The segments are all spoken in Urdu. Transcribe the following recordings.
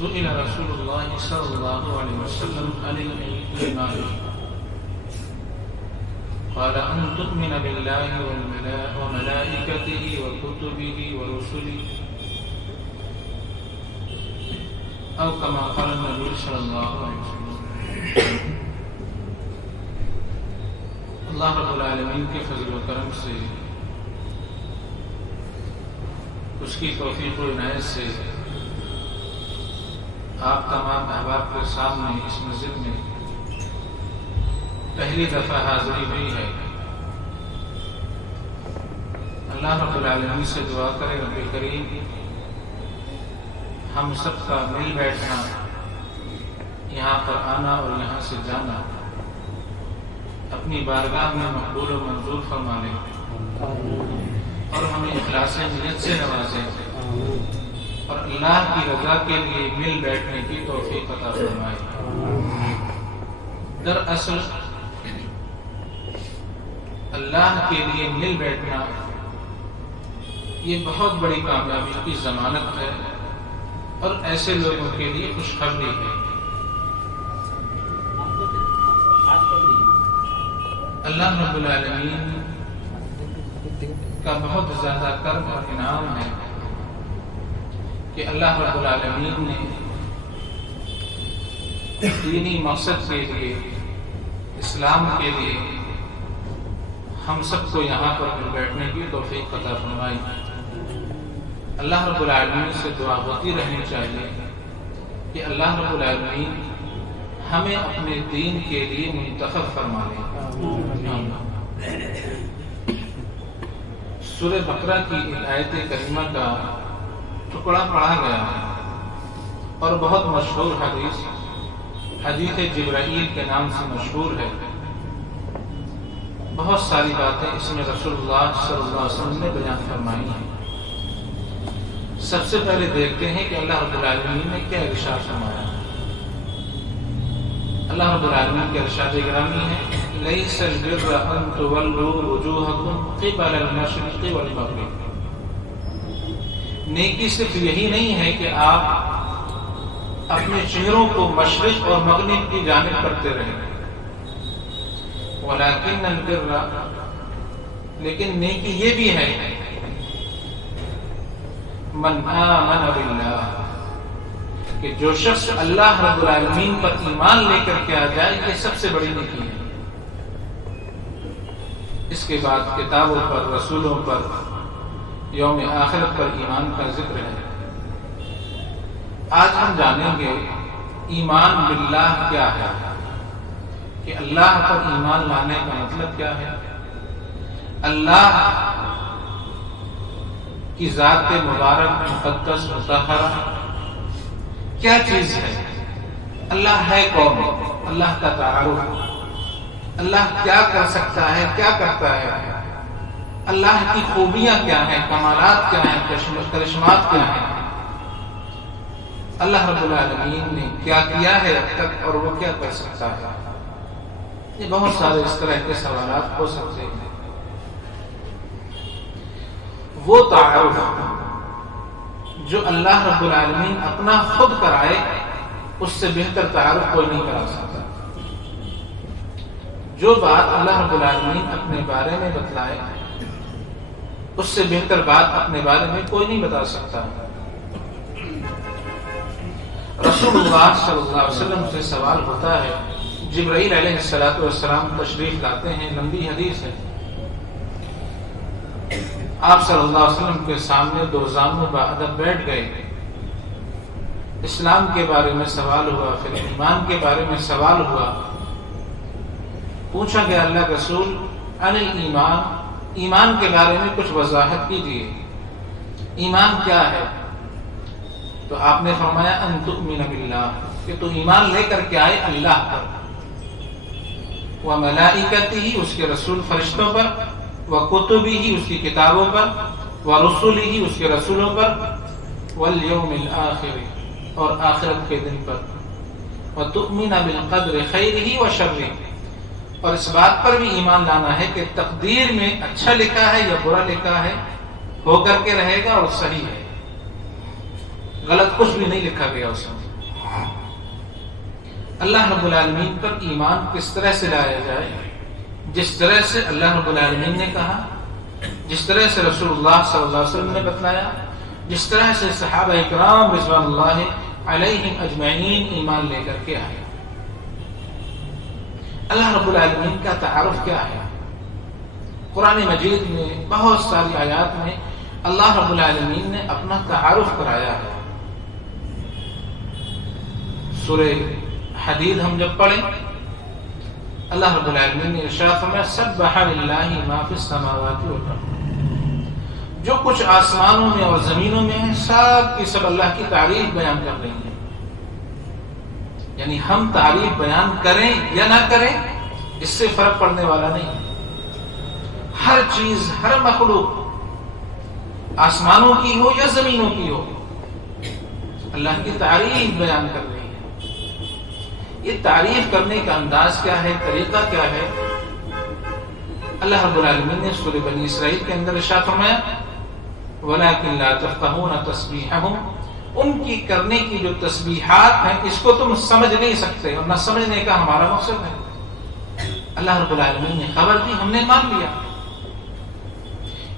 سئل رسول الله صلى الله عليه وسلم عن الإيمان قال أن تؤمن بالله وملائكته وكتبه ورسله أو كما قال النبي صلى الله عليه وسلم. اللہ رب العالمین کے فضل و کرم سے، اس کی توفیق و عنایت سے آپ تمام احباب کے سامنے اس مسجد میں پہلی دفعہ حاضری ہوئی ہے۔ اللہ رب العالمین سے دعا کرے رب کریم ہم سب کا مل بیٹھنا، یہاں پر آنا اور یہاں سے جانا اپنی بارگاہ میں مقبول و منظور فرما لے اور ہمیں اخلاص نیت سے نوازے اور اللہ کی رضا کے لیے مل بیٹھنے کی توفیق عطا فرمائے۔ دراصل اللہ کے لیے مل بیٹھنا یہ بہت بڑی کامیابی کی ضمانت ہے اور ایسے لوگوں کے لیے خوشخبری ہے۔ اللہ رب العالمین کا بہت زیادہ کرم اور انعام ہے کہ اللہ رب العالمین نے دینی مقصد کے لیے، اسلام کے لیے ہم سب کو یہاں پر مل بیٹھنے کی توفیق عطا فرمائی۔ اللہ رب العالمین سے دعا ہوتی رہنی چاہیے کہ اللہ رب العالمین ہمیں اپنے دین کے لیے منتخب فرما لے۔ سورہ بقرہ کی آیت کریمہ کا ٹکڑا پڑھا گیا ہے اور بہت مشہور حدیث جبرائیل کے نام سے مشہور ہے۔ بہت ساری باتیں اس میں رسول اللہ صلی اللہ علیہ وسلم نے بیان فرمائی ہیں۔ سب سے پہلے دیکھتے ہیں کہ اللہ رب العالمین نے کیا ارشاد فرمایا۔ اللہ رب العالمین کے ارشاد گرامی ہے لَيْسَ الْبِرَّ أَن تُوَلُّوا وُجُوهَكُمْ قِبَلَ الْمَشْرِقِ وَالْمَغْرِبِ۔ نیکی صرف یہی نہیں ہے کہ آپ اپنے چہروں کو مشرق اور مغرب کی جانب کرتے رہیں، وَلَكِنَّ الْبِرَّ، لیکن نیکی یہ بھی ہے مَنْ آمَنَ بِاللَّهِ، کہ جو شخص اللہ رب العالمین پر ایمان لے کر کے آ جائے، یہ سب سے بڑی نیکی ہے۔ اس کے بعد کتابوں پر، رسولوں پر، یوم آخرت پر ایمان کا ذکر ہے۔ آج ہم جانیں گے ایمان باللہ کیا ہے، کہ اللہ پر ایمان لانے کا مطلب کیا ہے، اللہ کی ذات مبارک مقدس مطہرہ کیا چیز ہے، اللہ ہے کون، اللہ کا تعارف، اللہ کیا کر سکتا ہے، کیا کرتا ہے، اللہ کی خوبیاں کیا ہیں، کمالات کیا ہیں، کرشمات کیا ہیں، اللہ رب العالمین نے کیا کیا ہے اب تک اور وہ کیا کر سکتا ہے۔ یہ بہت سارے اس طرح کے سوالات ہو سکتے ہیں۔ وہ تعارف جو اللہ رب العالمین اپنا خود کرائے، اس سے بہتر تعارف کوئی نہیں کرا سکتا۔ جو بات اللہ رب العالمین اپنے بارے میں بتلائے، اس سے بہتر بات اپنے بارے میں کوئی نہیں بتا سکتا۔ رسول اللہ صلی اللہ علیہ وسلم سے سوال ہوتا ہے، جبرائیل علیہ السلام تشریف لاتے ہیں، لمبی حدیث ہے۔ آپ صلی اللہ علیہ وسلم کے سامنے دو زانو بادب بیٹھ گئے، اسلام کے بارے میں سوال ہوا، پھر ایمان کے بارے میں سوال ہوا۔ پوچھا گیا اللہ کے رسول عن الایمان، ایمان کے بارے میں کچھ وضاحت کیجیے، ایمان کیا ہے؟ تو آپ نے فرمایا ان تؤمن باللہ، کہ تو ایمان لے کر کے آئے اللہ پر، وملائکتہ، اس کے رسول فرشتوں پر، وکتبہ، اس کی کتابوں پر، ورسلہ، اس کے رسولوں پر، والیوم الآخر، اور آخرت کے دن پر، وتؤمن بالقدر خیرہ وشرہ، اور اس بات پر بھی ایمان لانا ہے کہ تقدیر میں اچھا لکھا ہے یا برا لکھا ہے، ہو کر کے رہے گا اور صحیح ہے، غلط کچھ بھی نہیں لکھا گیا اس میں۔ اللہ رب العالمین پر ایمان کس طرح سے لایا جائے؟ جس طرح سے اللہ رب العالمین نے کہا، جس طرح سے رسول اللہ صلی اللہ علیہ وسلم نے بتلایا، جس طرح سے صحابہ اکرام رضوان اللہ علیہم اجمعین ایمان لے کر کے آئے۔ اللہ رب العالمین کا تعارف کیا ہے؟ قرآن مجید میں بہت ساری آیات میں اللہ رب العالمین نے اپنا تعارف کرایا ہے۔ سورہ حدید ہم جب پڑھیں، اللہ رب العالمین نے ارشاد فرمایا سبح للہ ما فی السماوات والارض، جو کچھ آسمانوں میں اور زمینوں میں ہے سب کی سب اللہ کی تعریف بیان کر رہی ہیں۔ یعنی ہم تعریف بیان کریں یا نہ کریں اس سے فرق پڑنے والا نہیں۔ ہر چیز، ہر مخلوق آسمانوں کی ہو یا زمینوں کی ہو، اللہ کی تعریف بیان کر رہی ہے۔ یہ تعریف کرنے کا انداز کیا ہے، طریقہ کیا ہے؟ اللہ رب العالمین نے سورہ بنی اسرائیل کے اندر ارشاد فرمایا وَلَكِنْ لَا تَفْقَهُونَ تَسْبِيحَهُمْ، ان کی کرنے کی جو تسبیحات ہیں اس کو تم سمجھ نہیں سکتے، اور نہ سمجھنے کا ہمارا مقصد ہے۔ اللہ رب العالمین نے خبر دی، ہم نے مان لیا۔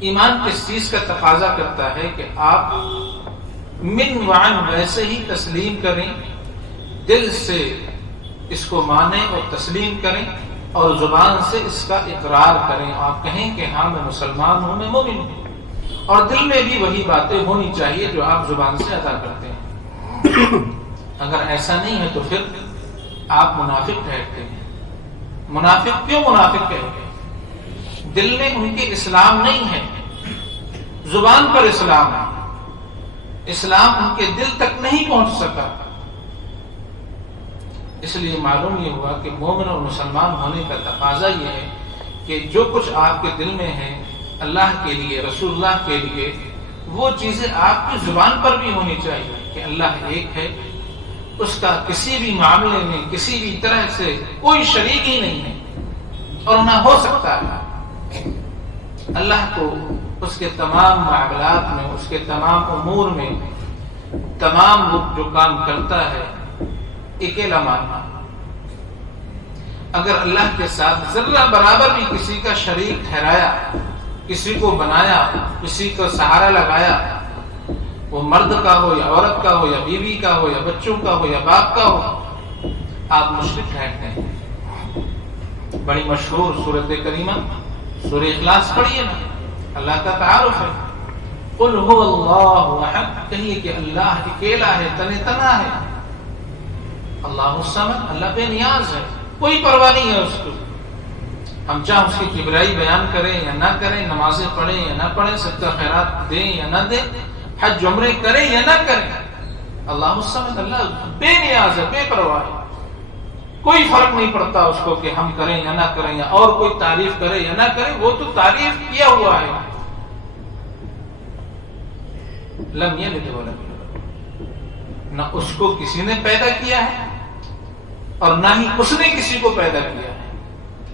ایمان کس چیز کا تقاضا کرتا ہے کہ آپ من وعن ویسے ہی تسلیم کریں، دل سے اس کو مانیں اور تسلیم کریں، اور زبان سے اس کا اقرار کریں۔ آپ کہیں کہ ہاں میں مسلمان ہوں، میں مومن ہوں، اور دل میں بھی وہی باتیں ہونی چاہیے جو آپ زبان سے ادا کرتے ہیں۔ اگر ایسا نہیں ہے تو پھر آپ منافق ٹھہرتے ہیں۔ منافق کیوں منافق کہتے ہیں؟ دل میں ان کے اسلام نہیں ہے، زبان پر اسلام ہے، اسلام ان کے دل تک نہیں پہنچ سکا۔ اس لیے معلوم یہ ہوا کہ مومن اور مسلمان ہونے کا تقاضا یہ ہے کہ جو کچھ آپ کے دل میں ہے اللہ کے لیے، رسول اللہ کے لیے، وہ چیزیں آپ کی زبان پر بھی ہونی چاہیے کہ اللہ ایک ہے، اس کا کسی بھی معاملے میں کسی بھی طرح سے کوئی شریک ہی نہیں ہے اور نہ ہو سکتا ہے۔ اللہ کو اس کے تمام معاملات میں، اس کے تمام امور میں، تمام جو کام کرتا ہے اکیلا ماننا۔ اگر اللہ کے ساتھ ذرہ برابر بھی کسی کا شریک ٹھہرایا، کسی کو بنایا، کسی کو سہارا لگایا، وہ مرد کا ہو یا عورت کا ہو یا بیوی کا ہو یا بچوں کا ہو یا باپ کا ہو، آپ مشرک ٹھہرتے ہیں۔ بڑی مشہور سورۃ کریمہ سورہ اخلاص پڑھیے نا، اللہ کا تعارف ہے قل هو اللہ احد، کہیے کہ اللہ اکیلا ہے، تنہا ہے۔ اللہ الصمد، اللہ بے نیاز ہے، کوئی پرواہ نہیں ہے اس کو۔ ہم چاہے اس کی کبریائی بیان کریں یا نہ کریں، نمازیں پڑھیں یا نہ پڑھیں، صدقہ خیرات دیں یا نہ دیں، حج عمرے کریں یا نہ کریں، اللہ الصمد، اللہ بے نیاز ہے، بے پرواہ ہے۔ کوئی فرق نہیں پڑتا اس کو کہ ہم کریں یا نہ کریں، یا اور کوئی تعریف کرے یا نہ کرے، وہ تو تعریف کیا ہوا ہے۔ لم یلد ولم یولد، نہ اس کو کسی نے پیدا کیا ہے اور نہ ہی اس نے کسی کو پیدا کیا ہے،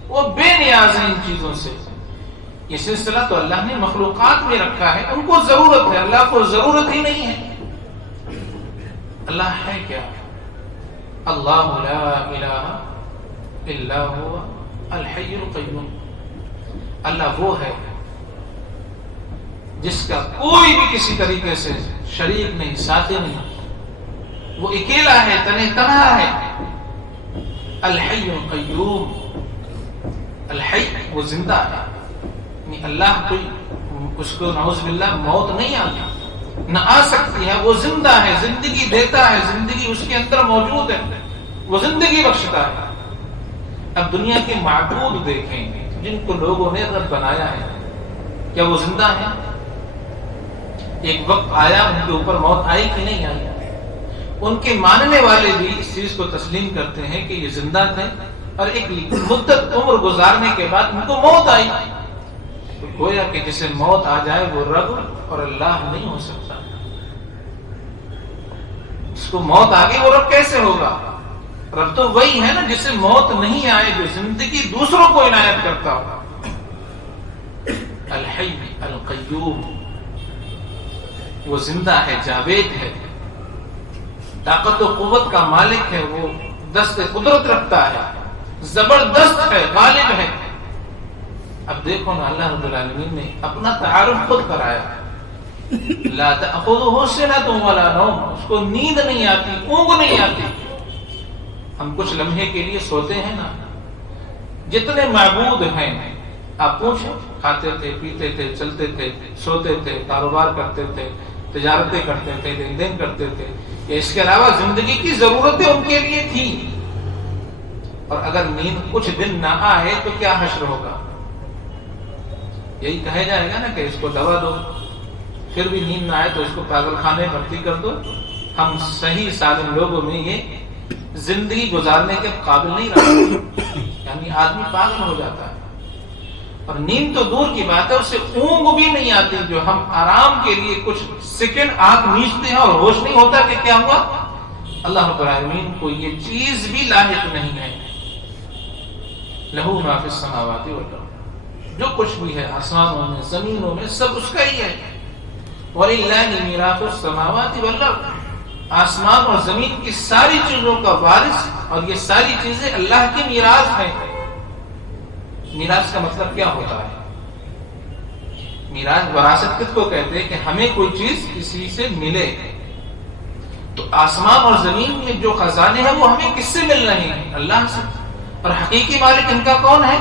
وہ بے نیاز ہے ان چیزوں سے۔ یہ سلسلہ تو اللہ نے مخلوقات میں رکھا ہے، ان کو ضرورت ہے، اللہ کو ضرورت ہی نہیں ہے۔ اللہ ہے کیا؟ اللہ لا الہ الا هو الحی القیوم، اللہ وہ ہے جس کا کوئی بھی کسی طریقے سے شریک نہیں، ساتھی نہیں، وہ اکیلا ہے، تنہا ہے۔ الحی القیوم، الحی وہ زندہ ہے، یعنی اللہ کوئی اس کو نعوذ باللہ موت نہیں آتی، نہ آ سکتی ہے، وہ زندہ ہے، زندگی دیتا ہے، زندگی اس کے اندر موجود ہے، وہ زندگی بخشتا ہے۔ اب دنیا کے معبود دیکھیں جن کو لوگوں نے رب بنایا ہے، کیا وہ زندہ ہیں؟ ایک وقت آیا ان کے اوپر موت آئی کہ نہیں آئی؟ ان کے ماننے والے بھی اس چیز کو تسلیم کرتے ہیں کہ یہ زندہ تھے، اور ایک مدت عمر گزارنے کے بعد ان کو موت آئی۔ تو گویا کہ جسے موت آ جائے وہ رب اور اللہ نہیں ہو سکتا۔ اس کو موت آ گئی وہ رب کیسے ہوگا؟ رب تو وہی ہے نا جسے موت نہیں آئے، جو زندگی دوسروں کو عنایت کرتا ہو۔ الحی القیوم، وہ زندہ ہے، جاوید ہے۔ طاقت و قوت کا مالک ہے، وہ دست قدرت رکھتا ہے، زبردست ہے، غالب ہے۔ اب دیکھو نا، اللہ رب العالمین نے اپنا تعارف خود کرایا، لا تأخذہ سنۃ ولا نوم، اس کو نیند نہیں آتی، اونگ نہیں آتی۔ ہم کچھ لمحے کے لیے سوتے ہیں نا، جتنے معبود ہیں آپ پوچھیں، کھاتے تھے، پیتے تھے، چلتے تھے، سوتے تھے، کاروبار کرتے تھے، تجارتیں کرتے تھے، لین دین کرتے تھے، اس کے علاوہ زندگی کی ضرورتیں ان کے لیے تھیں، اور اگر نیند کچھ دن نہ آئے تو کیا حشر ہوگا؟ یہی کہا جائے گا نا کہ اس کو دوا دو، پھر بھی نیند نہ آئے تو اس کو پاگل خانے بھرتی کر دو۔ ہم صحیح سالم لوگوں میں یہ زندگی گزارنے کے قابل نہیں رہتے، یعنی آدمی پاگل ہو جاتا ہے، اور نیند تو دور کی بات ہے، اسے اونگ بھی نہیں آتی، جو ہم آرام کے لیے کچھ سیکنڈ آنکھ میچتے ہیں اور ہوش نہیں ہوتا کہ کیا ہوا۔ اللہ رب العالمین کو یہ چیز بھی لاحق نہیں ہے۔ لہو ما فی السماوات والارض، جو کچھ بھی ہے آسمانوں میں، زمینوں میں، سب اس کا ہی ہے۔ وَلِلَّهِ مِيرَاثُ السَّمَاوَاتِ وَالْأَرْضِ، آسمان اور زمین کی ساری چیزوں کا وارث، اور یہ ساری چیزیں اللہ کی میراث ہیں۔ میراث کا مطلب کیا ہوتا ہے؟ میراث، وراثت کس کو کہتے ہیں؟ کہ ہمیں کوئی چیز کسی سے ملے۔ تو آسمان اور زمین میں جو خزانے ہیں وہ ہمیں کس سے مل رہے ہیں؟ اللہ سے، اور حقیقی مالک ان کا کون ہے؟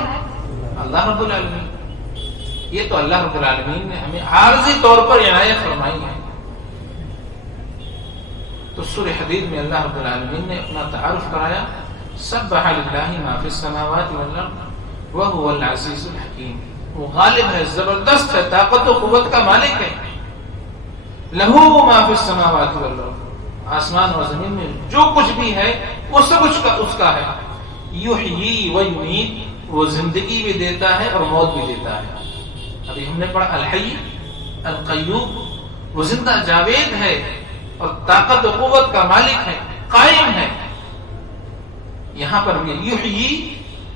اللہ رب العالمین۔ یہ تو اللہ رب العالمین نے ہمیں عارضی طور پر عنایت فرمائی ہے۔ تو سورہ حدید میں اللہ رب العالمین نے اپنا تعارف کرایا، سبح للہ ما فی السماوات والارض وہو العزیز الحکیم، وہ غالب ہے، زبردست ہے، طاقت و قوت کا مالک ہے۔ لہو ما فی السماوات والارض، آسمان اور زمین میں جو کچھ بھی ہے وہ سب اس کا ہے۔ یحیی و یمیت، وہ زندگی بھی دیتا ہے اور موت بھی دیتا ہے۔ ابھی ہم نے پڑھا الحی القیوم، وہ زندہ جاوید ہے اور طاقت و قوت کا مالک ہے، قائم ہے۔ یہاں پر بھی یحیی،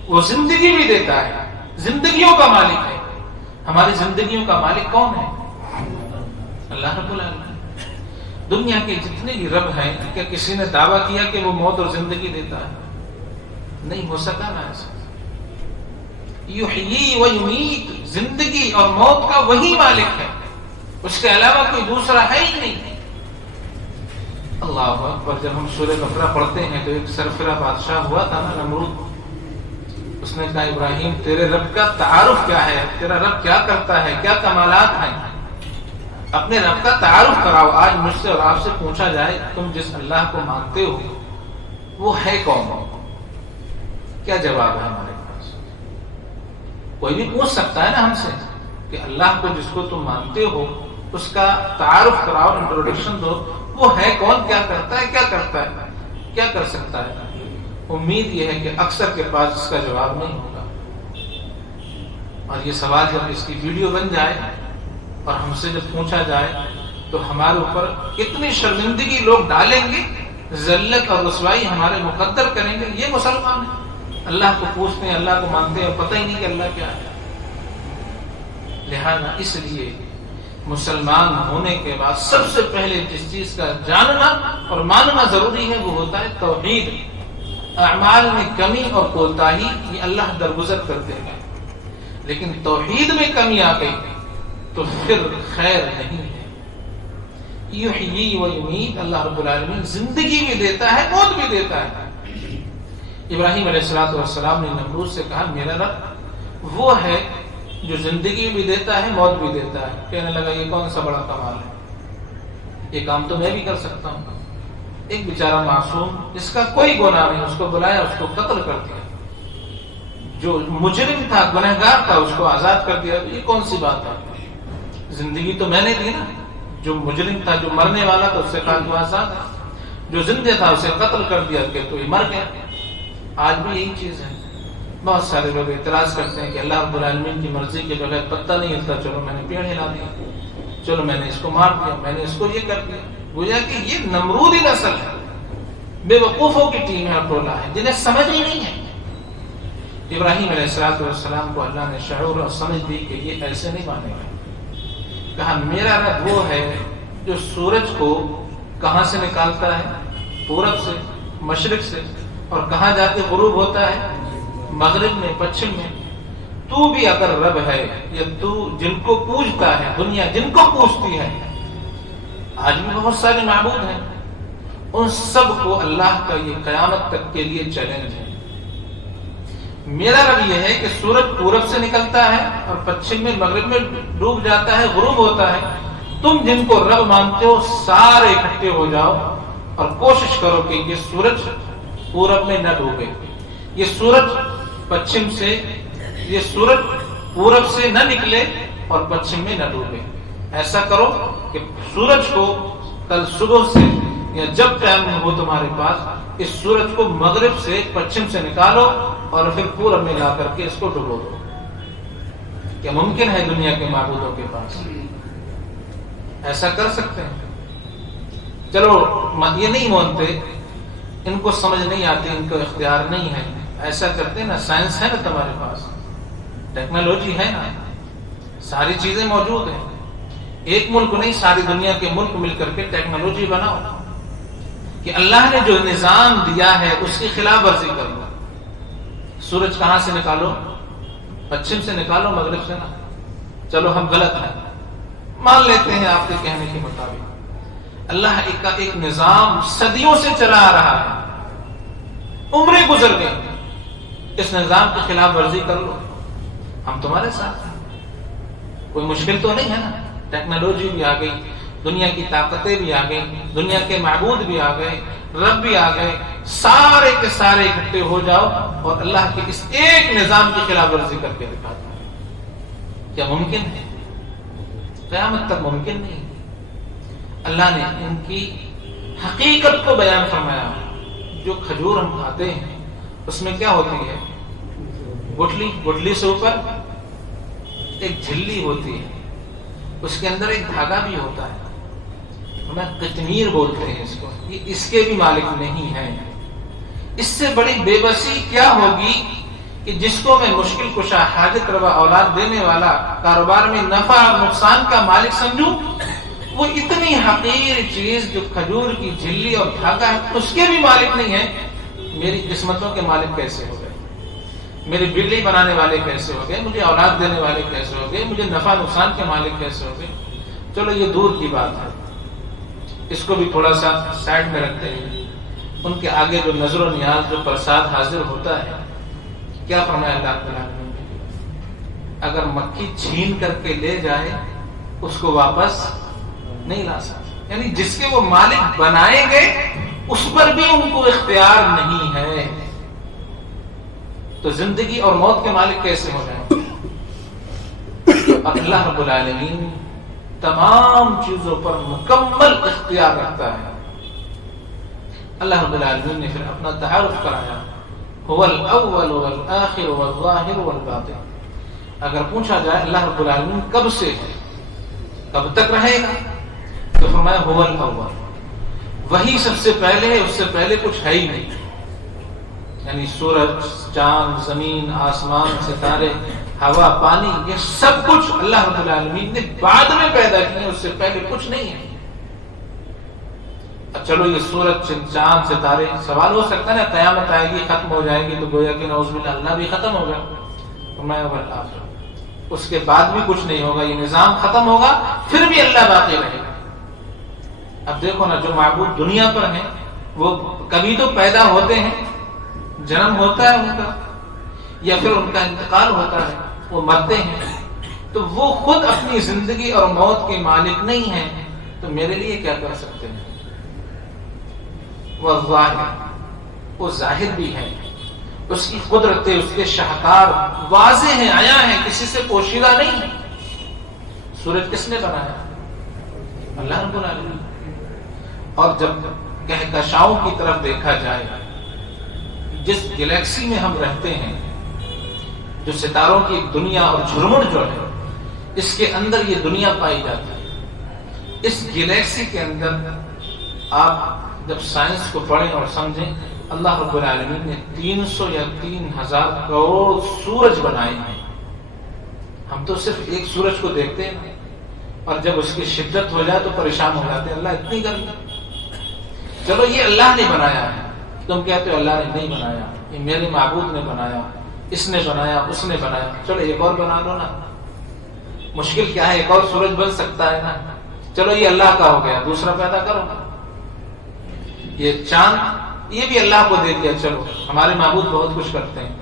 وہ زندگی بھی دیتا ہے، زندگیوں کا مالک ہے۔ ہماری زندگیوں کا مالک کون ہے؟ اللہ رب العالمین۔ دنیا کے جتنے بھی رب ہیں، کیا کسی نے دعویٰ کیا کہ وہ موت اور زندگی دیتا ہے؟ نہیں ہو سکا نا ایسا۔ یحیی و یمیت، زندگی اور موت کا وہی مالک ہے، اس کے علاوہ کوئی دوسرا ہے ہی نہیں۔ اللہ اکبر۔ جب ہم سورہ بقرہ پڑھتے ہیں تو ایک سرفراہ بادشاہ ہوا تھا نا، نمرود، اس نے کہا ابراہیم تیرے رب کا تعارف کیا ہے، تیرا رب کیا کرتا ہے، کیا کمالات ہیں، اپنے رب کا تعارف کراؤ۔ آج مجھ سے اور آپ سے پوچھا جائے تم جس اللہ کو مانتے ہو وہ ہے کون؟ کیا جواب ہے ہمارے پاس؟ کوئی بھی پوچھ سکتا ہے نا ہم سے کہ اللہ کو جس کو تم مانتے ہو اس کا تعارف کراؤ، انٹروڈکشن دو، وہ ہے کون، کیا کرتا ہے، کیا کرتا ہے، کیا کر سکتا ہے؟ امید یہ ہے کہ اکثر کے پاس اس کا جواب نہیں ہوگا، اور یہ سوال جب اس کی ویڈیو بن جائے اور ہم سے جب پوچھا جائے تو ہمارے اوپر اتنی شرمندگی لوگ ڈالیں گے، ذلت اور رسوائی ہمارے مقدر کریں گے۔ یہ مسلمان ہیں، اللہ کو پوچھتے ہیں، اللہ کو مانتے ہیں، اور پتہ ہی نہیں کہ اللہ کیا ہے۔ لہذا اس لیے مسلمان ہونے کے بعد سب سے پہلے جس چیز کا جاننا اور ماننا ضروری ہے وہ ہوتا ہے توحید۔ اعمال میں کمی اور کوتاہی یہ اللہ درگزر کرتے ہیں، لیکن توحید میں کمی آ گئی تو پھر خیر نہیں ہے۔ یحیی و یمیت، اللہ رب العالمین زندگی بھی دیتا ہے، موت بھی دیتا ہے۔ ابراہیم علیہ السلام نے نمرود سے کہا میرا رب وہ ہے جو زندگی بھی دیتا ہے، موت بھی دیتا ہے۔ کہنے لگا یہ کون سا بڑا کمال ہے، یہ کام تو میں بھی کر سکتا ہوں۔ ایک بیچارہ معصوم جس کا کوئی گناہ نہیں، اس کو بلایا، اس کو قتل کر دیا، جو مجرم تھا، گنہگار تھا، اس کو آزاد کر دیا، یہ کون سی بات ہے؟ زندگی تو میں نے دی نا، جو مجرم تھا، جو مرنے والا تھا، اس سے کہا تو آزاد ہے، جو زندہ تھا اسے قتل کر دیا کہ تو یہ مر گیا۔ آج بھی یہی چیز ہے۔ بہت سارے لوگ اعتراض کرتے ہیں کہ اللہ رب العالمین کی مرضی کے بغیر پتہ نہیں ہلتا، چلو میں نے پیڑ ہلا دیا، چلو میں نے اس کو مار دیا، میں نے اس کو یہ کر دیا۔ گویا کہ یہ نمرودی نسل ہے، بے وقوفوں کی ٹیم ہے، ٹولہ ہے، جنہیں سمجھ ہی نہیں ہے۔ ابراہیم علیہ السلام کو اللہ نے شعور اور سمجھ دی کہ یہ ایسے نہیں مانے گا۔ کہا میرا رب وہ ہے جو سورج کو کہاں سے نکالتا ہے؟ پورب سے، مشرق سے، اور کہاں جا کے غروب ہوتا ہے؟ مغرب میں، پچھم میں۔ تو بھی اگر رب ہے، یا تو جن کو پوجتا ہے، دنیا جن کو پوجتی ہے، آج بھی بہت سارے معبود ہیں، ان سب کو اللہ کا یہ قیامت تک کے لیے چیلنج ہے۔ میرا رب یہ ہے کہ سورج پورب سے نکلتا ہے اور پچھم میں، مغرب میں ڈوب جاتا ہے، غروب ہوتا ہے۔ تم جن کو رب مانتے ہو سارے اکٹھے ہو جاؤ اور کوشش کرو کہ یہ سورج پورب میں نہ ڈوبے، یہ سورج پچھم سے، یہ سورج پورب سے نہ نکلے اور پچھم میں نہ ڈوبے۔ ایسا کرو کہ سورج کو کل صبح سے یا جب ٹائم ہو تمہارے پاس، اس سورج کو مغرب سے، پچھم سے نکالو اور پھر پورب میں لا کر کے اس کو ڈبو دو۔ کیا ممکن ہے دنیا کے معبودوں کے پاس؟ ایسا کر سکتے ہیں؟ چلو یہ نہیں مانتے، ان کو سمجھ نہیں آتی، ان کو اختیار نہیں ہے، ایسا کرتے ہیں نا، سائنس ہے نا تمہارے پاس، ٹیکنالوجی ہے نا، ساری چیزیں موجود ہیں، ایک ملک نہیں ساری دنیا کے ملک مل کر کے ٹیکنالوجی بناؤ کہ اللہ نے جو نظام دیا ہے اس کی خلاف ورزی کر لو۔ سورج کہاں سے نکالو؟ پچھم سے نکالو، مغرب سے نہ۔ چلو ہم غلط ہیں، مان لیتے ہیں آپ کے کہنے کے مطابق، اللہ کا ایک نظام صدیوں سے چلا آ رہا ہے، عمریں گزر گئی، اس نظام کی خلاف ورزی کر لو، ہم تمہارے ساتھ ہیں، کوئی مشکل تو نہیں ہے نا۔ ٹیکنالوجی بھی آ گئی، دنیا کی طاقتیں بھی آ گئی، دنیا کے معبود بھی آ گئے، رب بھی آ گئے، سارے کے سارے اکٹھے ہو جاؤ اور اللہ کے اس ایک نظام کی خلاف ورزی کر کے دکھا دو۔ کیا ممکن ہے؟ قیامت تک ممکن نہیں۔ اللہ نے ان کی حقیقت کو بیان فرمایا۔ جو کھجور ہم کھاتے ہیں اس میں کیا ہوتی ہے؟ گٹلی سے اوپر ایک جھلی ہوتی ہے، اس کے اندر ایک دھاگا بھی ہوتا ہے، ہمیں قطمیر بولتے ہیں اس کو، یہ اس کے بھی مالک نہیں ہے۔ اس سے بڑی بے بسی کیا ہوگی کہ جس کو میں مشکل کشا، حاجت روا، اولاد دینے والا، کاروبار میں نفع اور نقصان کا مالک سمجھوں، وہ اتنی حقیر چیز جو کھجور کی جھلی اور دھاگا ہے اس کے بھی مالک نہیں ہے، میری قسمتوں کے مالک کیسے ہو گئے؟ میری بجلی بنانے والے کیسے ہو گئے؟ مجھے اولاد دینے والے کیسے ہو گئے؟ مجھے نفع نقصان کے مالک کیسے ہو گئے؟ چلو یہ دور کی بات ہے، اس کو بھی تھوڑا سا سائڈ میں رکھتے ہیں۔ ان کے آگے جو نظر و نیاز، جو پرساد حاضر ہوتا ہے، کیا فرمایا اللہ تعالیٰ نے؟ اگر مکھی چھین کر کے لے جائے اس کو واپس نہیں لا سکتے، یعنی جس کے وہ مالک بنائے گئے اس پر بھی ان کو اختیار نہیں ہے، تو زندگی اور موت کے مالک کیسے ہو جائیں؟ اور اللہ رب العالمین تمام چیزوں پر مکمل اختیار رکھتا ہے۔ اللہ رب العالمین نے پھر اپنا تعارف کرایا، هو الاول والآخر والظاہر والباطن۔ اگر پوچھا جائے اللہ رب العالمین کب سے ہے، کب تک رہے گا، تو فرمایا هو الاول، وہی سب سے پہلے ہے، اس سے پہلے کچھ ہے ہی نہیں، یعنی سورج، چاند، زمین، آسمان، ستارے، ہوا، پانی، یہ سب کچھ اللہ رب العالمین نے بعد میں پیدا کیے، اس سے پہلے کچھ نہیں ہے۔ چلو یہ سورج، چاند، ستارے، سوال ہو سکتا ہے نا قیامت آئے گی ختم ہو جائے گی تو گویا کہ نعوذ باللہ اللہ بھی ختم ہوگا، اس کے بعد بھی کچھ نہیں ہوگا، یہ نظام ختم ہوگا پھر بھی اللہ باقی رہے گا۔ اب دیکھو نا، جو معبود دنیا پر ہیں وہ کبھی تو پیدا ہوتے ہیں، جنم ہوتا ہے ان کا، یا پھر ان کا انتقال ہوتا ہے، وہ مرتے ہیں، تو وہ خود اپنی زندگی اور موت کے مالک نہیں ہیں، تو میرے لیے کیا کر سکتے ہیں؟ وہ ظاہر، وہ ظاہر بھی ہے، اس کی قدرتیں، اس کے شاہکار واضح ہیں، آیا ہے، کسی سے پوشیدہ نہیں ہے۔ سورج کس نے بنایا؟ اللہ رب العالمین۔ اور جب کہکشاؤں کی طرف دیکھا جائے، جس گلیکسی میں ہم رہتے ہیں، جو ستاروں کی دنیا اور جھرمٹ جو ہے، اس کے اندر یہ دنیا پائی جاتی ہے۔ اس گلیکسی کے اندر آپ جب سائنس کو پڑھیں اور سمجھیں، اللہ رب العالمین نے 300 یا 3000 کروڑ سورج بنائے ہیں۔ ہم تو صرف ایک سورج کو دیکھتے ہیں اور جب اس کی شدت ہو جائے تو پریشان ہو جاتے ہیں، اللہ اتنی گرمی، چلو یہ اللہ نے بنایا ہے، تم کہتے ہو اللہ نے نہیں بنایا، یہ میرے معبود نے بنایا، اس نے بنایا، اس نے بنایا، چلو ایک اور بنا لو نا، مشکل کیا ہے، ایک اور سورج بن سکتا ہے نا، چلو یہ اللہ کا ہو گیا، دوسرا پیدا کرو نا، یہ چاند یہ بھی اللہ کو دے دیا، چلو ہمارے معبود بہت کچھ کرتے ہیں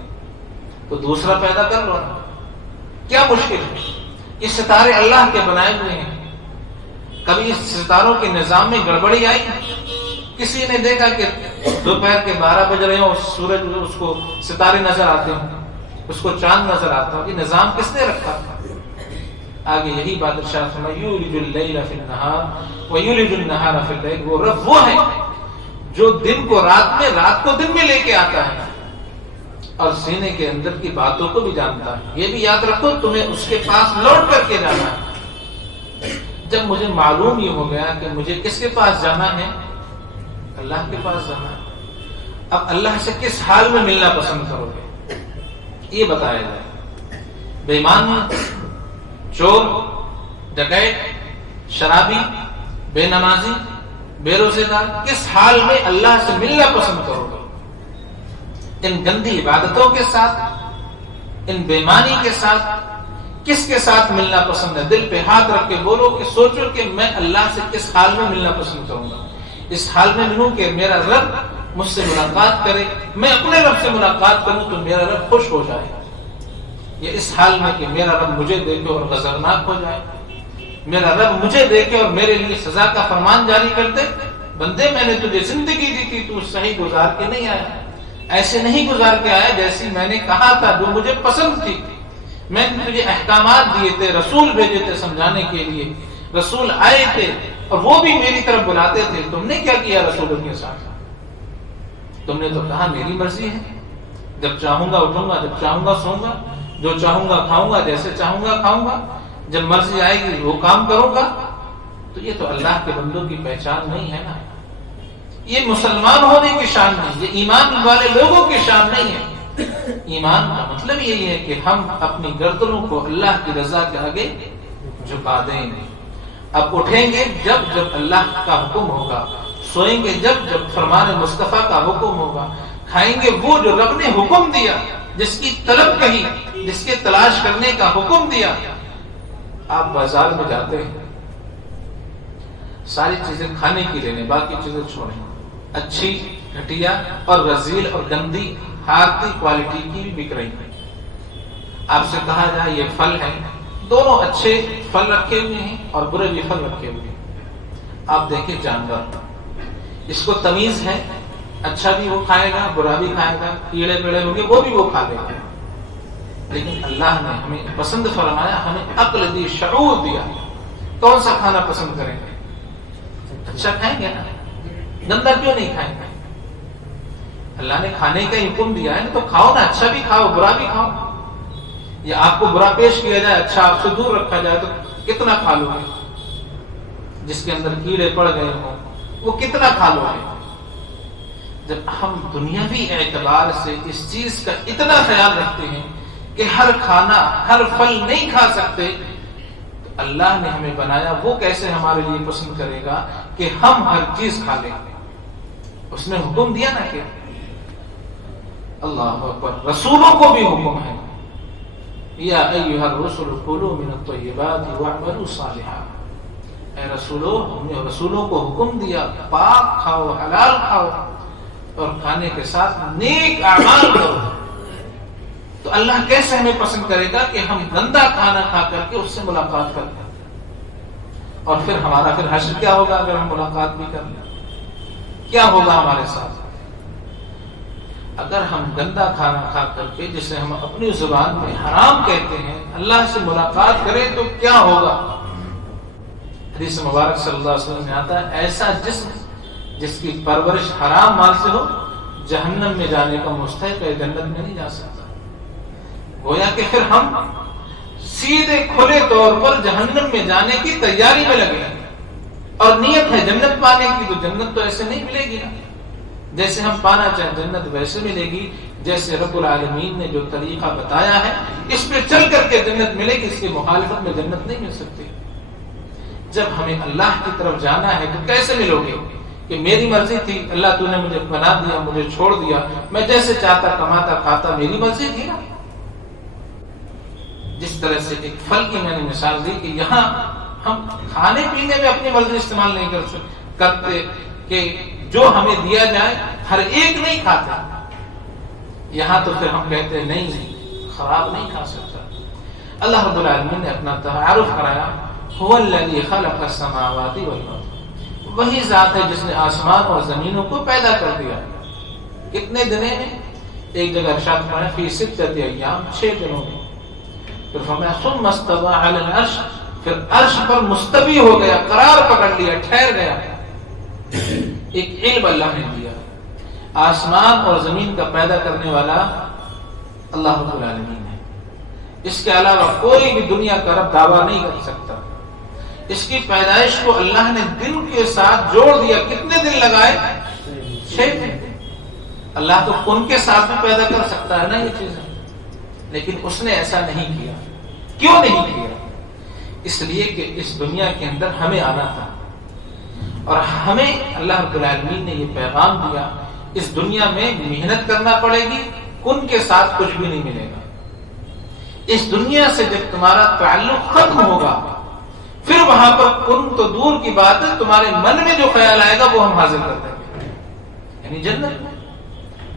تو دوسرا پیدا کر لو نا، کیا مشکل ہے؟ یہ ستارے اللہ کے بنائے ہوئے ہیں، کبھی اس ستاروں کے نظام میں گڑبڑی آئی؟ کسی نے دیکھا کہ دوپہر کے 12 بج رہے ہوں، سورج اس کو ستارے نظر آتے ہوں، اس کو چاند نظر آتا ہو؟ یہ نظام کس نے رکھا تھا؟ آگے یہی بات ارشاد فرمایا یولج اللیل فی النہار ویولج النہار فی اللیل، وہ رب وہ ہے جو دن کو رات میں، رات کو دن میں لے کے آتا ہے اور سینے کے اندر کی باتوں کو بھی جانتا ہے۔ یہ بھی یاد رکھو تمہیں اس کے پاس لوٹ کر کے جانا ہے۔ جب مجھے معلوم یہ ہو گیا کہ مجھے کس کے پاس جانا ہے، اللہ کے پاس جانا ہے، اب اللہ سے کس حال میں ملنا پسند کرو گے یہ بتایا جائے۔ بے ایمان، چور، ڈکیت، شرابی، بے نمازی، بے روزے دار، کس حال میں اللہ سے ملنا پسند کرو گے؟ ان گندی عبادتوں کے ساتھ، ان بے ایمانی کے ساتھ، کس کے ساتھ ملنا پسند ہے؟ دل پہ ہاتھ رکھ کے بولو کہ سوچو کہ میں اللہ سے کس حال میں ملنا پسند کروں گا۔ اس حال میں ملوں کہ میرا رب مجھ سے ملاقات کرے، میں اپنے رب سے ملاقات کروں تو میرا رب خوش ہو جائے، یا اس حال میں کہ میرا رب مجھے دیکھے اور غضبناک ہو جائے، میرا رب مجھے دیکھے اور میرے لیے سزا کا فرمان جاری کر دے، بندے میں نے تجھے زندگی دی تھی، تو صحیح گزار کے نہیں آیا، ایسے نہیں گزار کے آیا جیسی میں نے کہا تھا، جو مجھے پسند تھی، میں نے تجھے احکامات دیے تھے، رسول بھیجے تھے سمجھانے کے لیے، رسول آئے تھے اور وہ بھی میری طرف بلاتے تھے، تم نے کیا کیا رسولوں کے ساتھ؟ تم نے تو کہا میری مرضی ہے، جب چاہوں گا اٹھوں گا، جب چاہوں گا سوؤں گا، جو چاہوں گا کھاؤں گا، جیسے چاہوں گا کھاؤں گا، جب مرضی آئے گی وہ کام کروں گا۔ تو یہ تو اللہ کے بندوں کی پہچان نہیں ہے نا، یہ مسلمان ہونے کی شان نہیں، یہ ایمان والے لوگوں کی شان نہیں ہے۔ ایمان کا مطلب یہی ہے کہ ہم اپنی گردنوں کو اللہ کی رضا کے آگے جھکا دیں۔ اب اٹھیں گے جب جب اللہ کا حکم ہوگا، سوئیں گے جب جب فرمان مصطفیٰ کا حکم ہوگا، کھائیں گے وہ جو رب نے حکم دیا، جس کی طلب کہی، جس کے تلاش کرنے کا حکم دیا۔ آپ بازار میں جاتے ہیں، ساری چیزیں کھانے کی لینے، باقی چیزیں چھوڑیں، اچھی، گھٹیا اور رذیل اور گندی ہارتی کوالٹی کی بھی بک رہی ہے۔ آپ سے کہا جائے یہ پھل ہے، دونوں اچھے پھل رکھے ہوئے ہیں اور برے بھی پھل رکھے ہوئے ہیں۔ آپ دیکھیں جانور، اس کو تمیز ہے، اچھا بھی وہ کھائے گا، برا بھی کھائے گا، کیڑے پیڑے ہوں گے وہ بھی وہ کھا لے گا، لیکن اللہ نے ہمیں پسند فرمایا، ہمیں عقل دی، شعور دیا، کون سا کھانا پسند کریں گے؟ اچھا کھائیں گے نا، گندا کیوں نہیں کھائیں گے؟ اللہ نے کھانے کا حکم دیا ہے تو کھاؤ نا، اچھا بھی کھاؤ برا بھی کھاؤ۔ یا آپ کو برا پیش کیا جائے، اچھا آپ سے دور رکھا جائے تو کتنا کھا لو گے؟ جس کے اندر کیڑے پڑ گئے ہوں وہ کتنا کھا لو گے؟ جب ہم دنیاوی اعتبار سے اس چیز کا اتنا خیال رکھتے ہیں کہ ہر کھانا، ہر پھل نہیں کھا سکتے، تو اللہ نے ہمیں بنایا وہ کیسے ہمارے لیے پسند کرے گا کہ ہم ہر چیز کھا لیں؟ اس نے حکم دیا نا کہ اللہ اکبر، رسولوں کو بھی حکم ہے، یا ایھا الرسل کلوا من الطیبات واعملوا صالحا، اے رسولو، ہم نے رسولوں کو حکم دیا پاک کھاؤ، حلال کھاؤ اور کھانے کے ساتھ نیک اعمال کرو۔ تو اللہ کیسے ہمیں پسند کرے گا کہ ہم گندا کھانا کھا کر کے اس سے ملاقات کریں؟ اور پھر ہمارا پھر حشر کیا ہوگا اگر ہم ملاقات بھی کر لیں؟ کیا ہوگا ہمارے ساتھ؟ اگر ہم گندا کھانا کھا کر کے، جسے ہم اپنی زبان میں حرام کہتے ہیں، اللہ سے ملاقات کریں تو کیا ہوگا؟ حدیث مبارک صلی اللہ علیہ وسلم میں آتا ہے، ایسا جسم جس کی پرورش حرام مال سے ہو، جہنم میں جانے کا مستحق ہے، جنت میں نہیں جا سکتا۔ گویا کہ پھر ہم سیدھے کھلے طور پر جہنم میں جانے کی تیاری میں لگے ہیں، اور نیت ہے جنت پانے کی، تو جنت تو ایسے نہیں ملے گی نا، جیسے ہم پانا چاہیں جنت ویسے ملے گی، جیسے رب العالمین نے جو طریقہ بتایا ہے اس پہ چل کر کے جنت ملے گی، اس کی مخالفت میں جنت نہیں مل سکتی۔ جب ہمیں اللہ کی طرف جانا ہے تو کیسے ملو گے؟ کہ میری مرضی تھی، اللہ تو نے مجھے بنا دیا، مجھے چھوڑ دیا، میں جیسے چاہتا کماتا کھاتا، میری مرضی تھی نا۔ جس طرح سے ایک پھل کی میں نے مثال دی کہ یہاں ہم کھانے پینے میں اپنی مرضی استعمال نہیں کرتے کہ جو ہمیں دیا جائے ہر ایک نہیں کھاتے، یہاں تو پھر ہم کہتے ہیں نہیں خراب نہیں کھا سکتا۔ اللہ رب العالمین نے اپنا تعارف کرایا، هو الذی خلق السماوات والارض، وہی ذات ہے جس نے آسمان اور زمینوں کو پیدا کر دیا۔ کتنے دنوں میں؟ ایک جگہ ارشاد فرمایا فی ستۃ ایام، 6 دنوں میں۔ پھر فرمایا ثم استوى علی العرش، پھر عرش پر مستوی ہو گیا، قرار پکڑ لیا، ٹھہر گیا۔ ایک علم اللہ نے دیا، آسمان اور زمین کا پیدا کرنے والا اللہ رب العالمین ہے، اس کے علاوہ کوئی بھی دنیا کا رب دعویٰ نہیں کر سکتا۔ اس کی پیدائش کو اللہ نے دن کے ساتھ جوڑ دیا، کتنے دن لگائے؟ 6 دن۔ اللہ تو ان کے ساتھ بھی پیدا کر سکتا ہے نا یہ چیزیں، لیکن اس نے ایسا نہیں کیا۔ کیوں نہیں کیا؟ اس لیے کہ اس دنیا کے اندر ہمیں آنا تھا، اور ہمیں اللہ رب العالمین نے یہ پیغام دیا، اس دنیا میں محنت کرنا پڑے گی، کن کے ساتھ کچھ بھی نہیں ملے گا۔ اس دنیا سے جب تمہارا تعلق ختم ہوگا، پھر وہاں پر کن تو دور کی بات ہے، تمہارے من میں جو خیال آئے گا وہ ہم حاضر کر دیں گے۔ یعنی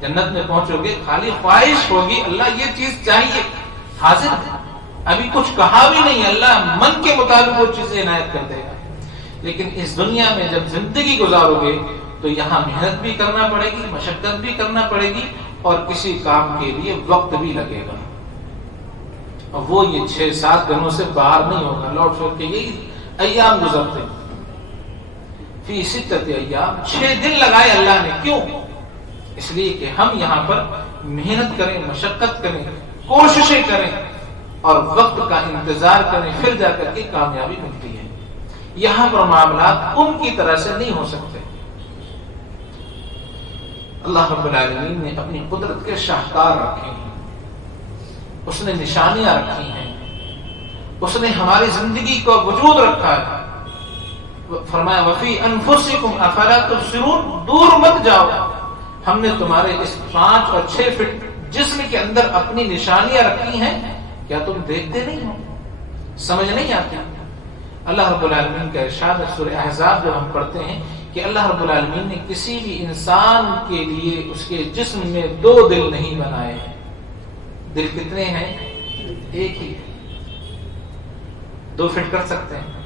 جنت میں پہنچو گے، خالی خواہش ہوگی اللہ یہ چیز چاہیے، حاضر ہے۔ ابھی کچھ کہا بھی نہیں، اللہ من کے مطابق وہ چیزیں عنایت کر دے گا۔ لیکن اس دنیا میں جب زندگی گزارو گے تو یہاں محنت بھی کرنا پڑے گی، مشقت بھی کرنا پڑے گی، اور کسی کام کے لیے وقت بھی لگے گا، اور وہ یہ 6-7 دنوں سے باہر نہیں ہوگا، لوٹ پھر کے یہی ایام گزرتے فی ستۃ ایام، 6 دن لگائے اللہ نے۔ کیوں؟ اس لیے کہ ہم یہاں پر محنت کریں، مشقت کریں، کوششیں کریں، اور وقت کا انتظار کریں، پھر جا کر کے کامیابی ملتی ہے۔ یہاں پر معاملات ان کی طرح سے نہیں ہو سکتے۔ اللہ رب العالمین نے اپنی قدرت کے شاہکار رکھے ہیں، اس نے نشانیاں رکھی ہیں، اس نے ہماری زندگی کو وجود رکھا ہے۔ فرمایا وفی انفسکم افلا تبصرون، دور مت جاؤ، ہم نے تمہارے اس 5 اور 6 فٹ جسم کے اندر اپنی نشانیاں رکھی ہیں، کیا تم دیکھتے نہیں ہو؟ سمجھ نہیں آتی؟ اللہ رب العالمین کا ارشاد ہے سورہ احزاب جب ہم پڑھتے ہیں کہ اللہ رب العالمین نے کسی بھی انسان کے لیے اس کے جسم میں 2 دل نہیں بنائے ہیں۔ دل کتنے ہیں؟ ایک ہی، 2 فٹ کر سکتے ہیں۔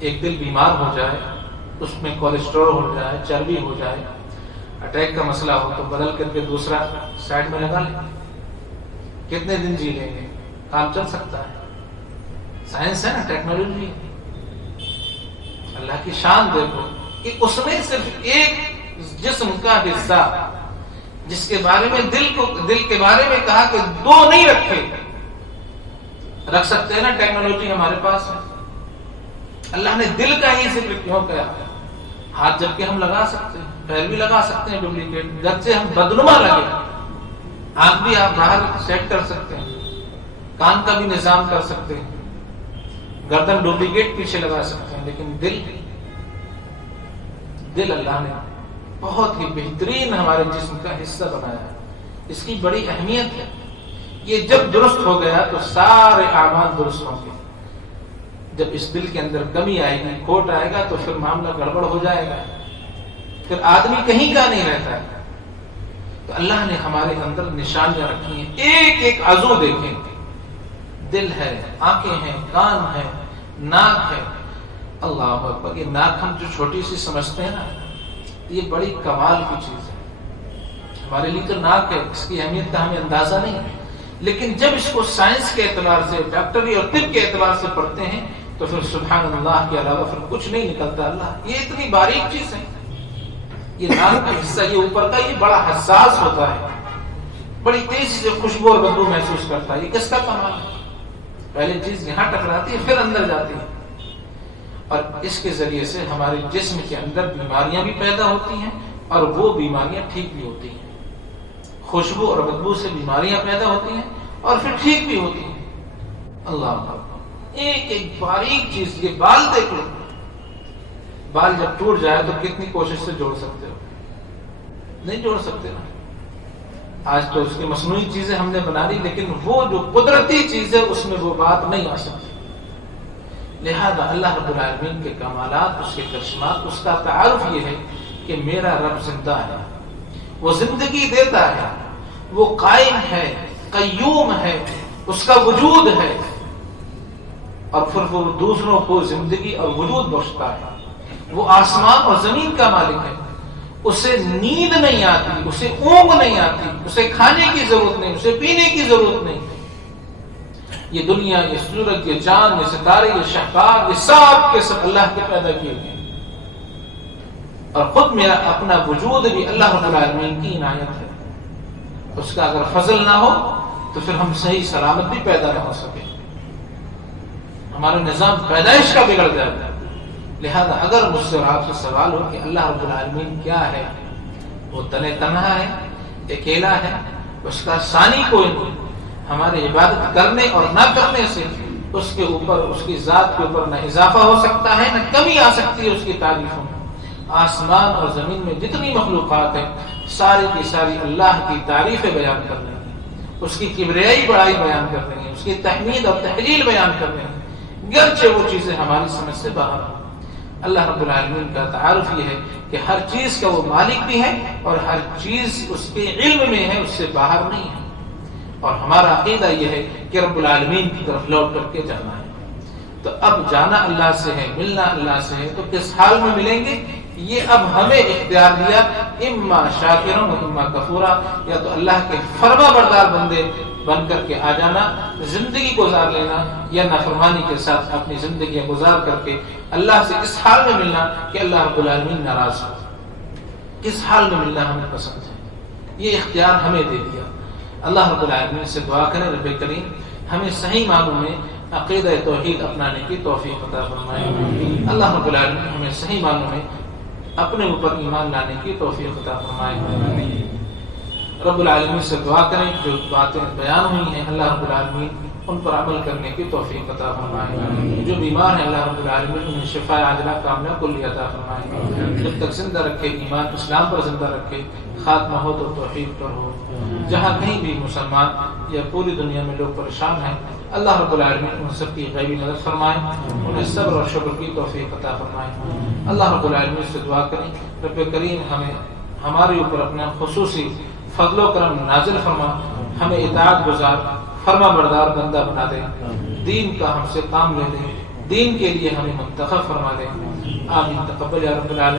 ایک دل بیمار ہو جائے، اس میں کولیسٹرول ہو جائے، چربی ہو جائے، اٹیک کا مسئلہ ہو تو بدل کر کے دوسرا سائڈ میں لگا لیں، کتنے دن جی لیں گے؟ کام چل سکتا ہے۔ سائنس ہے نا، ٹیکنالوجی۔ اللہ کی شان دیکھو کہ اس نے صرف ایک جسم کا حصہ جس کے بارے میں دل کے بارے میں کہا کہ 2 نہیں رکھے، رکھ سکتے ہیں نا، ٹیکنالوجی ہمارے پاس ہے۔ اللہ نے دل کا ہی ذکر کیوں کیا؟ ہاتھ جب کہ ہم لگا سکتے ہیں، پیر بھی لگا سکتے ہیں ڈپلیکیٹ، جب سے ہم بدنما لگے، آنکھ بھی آپ باہر سیٹ کر سکتے ہیں، کان کا بھی نظام کر سکتے ہیں، گردن ڈپلیکیٹ پیچھے لگا سکتے ہیں، لیکن دل اللہ نے بہت ہی بہترین ہمارے جسم کا حصہ بنایا ہے۔ اس کی بڑی اہمیت ہے۔ یہ جب درست ہو گیا تو سارے اعمال درست ہوں گے۔ جب اس دل کے اندر کمی آئے گی، کھوٹ آئے گا، تو پھر معاملہ گڑبڑ ہو جائے گا، پھر آدمی کہیں کا نہیں رہتا ہے۔ تو اللہ نے ہمارے اندر نشانیاں رکھی ہیں، ایک ایک عضو دیکھیں، دل ہے، آنکھیں ہیں، کان ہے، ناک ہے۔ اللہ اکبر، یہ ناک ہم جو چھوٹی سی سمجھتے ہیں نا، یہ بڑی کمال کی چیز ہے۔ ہمارے لیے تو ناک ہے، اس کی اہمیت کا ہمیں اندازہ نہیں ہے، لیکن جب اس کو سائنس کے اعتبار سے، ڈاکٹری اور طب کے اعتبار سے پڑھتے ہیں تو پھر سبحان اللہ کے علاوہ پھر کچھ نہیں نکلتا۔ اللہ یہ اتنی باریک چیز ہے، یہ ناک کا حصہ، یہ اوپر کا، یہ بڑا حساس ہوتا ہے، بڑی تیزی سے خوشبو اور بدبو محسوس کرتا ہے۔ یہ کس کا کمال ہے؟ پہلی چیز یہاں ٹکراتی ہے، پھر اندر جاتی ہے، اور اس کے ذریعے سے ہمارے جسم کے اندر بیماریاں بھی پیدا ہوتی ہیں، اور وہ بیماریاں ٹھیک بھی ہوتی ہیں۔ خوشبو اور بدبو سے بیماریاں پیدا ہوتی ہیں اور پھر ٹھیک بھی ہوتی ہیں۔ اللہ ایک ایک باریک چیز، یہ بال دیکھ لو، بال جب ٹوٹ جائے تو کتنی کوشش سے جوڑ سکتے ہو؟ نہیں جوڑ سکتے نا. آج تو اس کی مصنوعی چیزیں ہم نے بنا لی، لیکن وہ جو قدرتی چیز ہے اس میں وہ بات نہیں آ سکتی. لہذا اللہ رب العالمین کے کمالات، اس کے کرشمات، اس کا تعارف یہ ہے کہ میرا رب زندہ ہے، وہ زندگی دیتا ہے، وہ قائم ہے، قیوم ہے، اس کا وجود ہے، اور پھر وہ دوسروں کو زندگی اور وجود بخشتا ہے. وہ آسمان اور زمین کا مالک ہے، اسے نیند نہیں آتی، اسے اونگ نہیں آتی، اسے کھانے کی ضرورت نہیں، اسے پینے کی ضرورت نہیں. یہ دنیا، یہ سورج، یہ چاند، یہ ستارے، یہ شہکار، یہ سب کے سب اللہ کے پیدا کیے گئے. اور خود میرا اپنا وجود بھی اللہ رب العالمین کی عنایت ہے. اس کا اگر فضل نہ ہو تو پھر ہم صحیح سلامت بھی پیدا نہ ہو سکے، ہمارا نظام پیدائش کا بگڑ جاتا ہے. لہذا اگر مجھ سے اور آپ سے سوال ہو کہ اللہ رب العالمین کیا ہے، وہ تنہا ہے، اکیلا ہے، اس کا ثانی کوئی نہیں. ہماری عبادت کرنے اور نہ کرنے سے اس کے اوپر، اس کی ذات کے اوپر نہ اضافہ ہو سکتا ہے، نہ کمی آ سکتی ہے اس کی تعریفوں میں. آسمان اور زمین میں جتنی مخلوقات ہیں ساری کی ساری اللہ کی تعریفیں بیان کر رہی ہیں، اس کی کبریائی بڑائی بیان کر رہی ہیں، اس کی تحمید اور تحلیل بیان کر رہے ہیں، گرچہ وہ چیزیں ہماری سمجھ سے باہر ہیں. اللہ رب العالمین کا تعارف یہ ہے کہ ہر چیز کا وہ مالک بھی ہے اور ہر چیز اس کے علم میں ہے، اس سے باہر نہیں ہے. اور ہمارا عقیدہ یہ ہے کہ رب العالمین کی طرف لوٹ کر کے جانا ہے. تو اب جانا اللہ سے ہے، ملنا اللہ سے ہے، تو کس حال میں ملیں گے یہ اب ہمیں اختیار دیا، اما شاکرا و اما کفورا. یا تو اللہ کے فرما بردار بندے بن کر کے آ جانا، زندگی گزار لینا، یا نافرمانی کے ساتھ اپنی زندگیاں گزار کر کے اللہ سے اس حال میں ملنا کہ اللہ رب العالمین ناراض ہو. کس حال میں ملنا ہمیں پسند ہے، یہ اختیار ہمیں دے دیا. اللہ رب العالمین سے دعا کریں رب کریم ہمیں صحیح معنوں میں عقیدہ توحید اپنانے کی توفیق عطا فرمائے. اللہ رب العالمین ہمیں صحیح معنوں میں اپنے اوپر ایمان لانے کی توفیق عطا فرمائے. رب العالمین سے دعا کریں جو باتیں بیان ہوئی ہیں اللہ رب العالمین ان پر عمل کرنے کی توفیق عطا فرمائے. جو بیمار ہیں اللہ رب العالمین انہیں شفا عاجلہ کاملہ کلی عطا فرمائے. جب تک زندہ رکھے، ایمان اسلام پر زندہ رکھے، خاتمہ ہو تو توحید پر ہو. جہاں کہیں بھی مسلمان یا پوری دنیا میں لوگ پریشان ہیں اللہ رب العالمین ان سب کی غیبی مدد فرمائے، انہیں صبر اور شکر کی توفیق عطا فرمائے. اللہ رب العالمین سے دعا کریں رب کریم ہمیں ہمارے اوپر اپنا خصوصی فضل و کرم نازل فرما، ہمیں اطاعت گزار فرما بردار بندہ بنا دے، دین کا ہم سے کام لے دے، دین کے لیے ہمیں منتخب فرما دے. آمین. تقبل یا رب العالمین.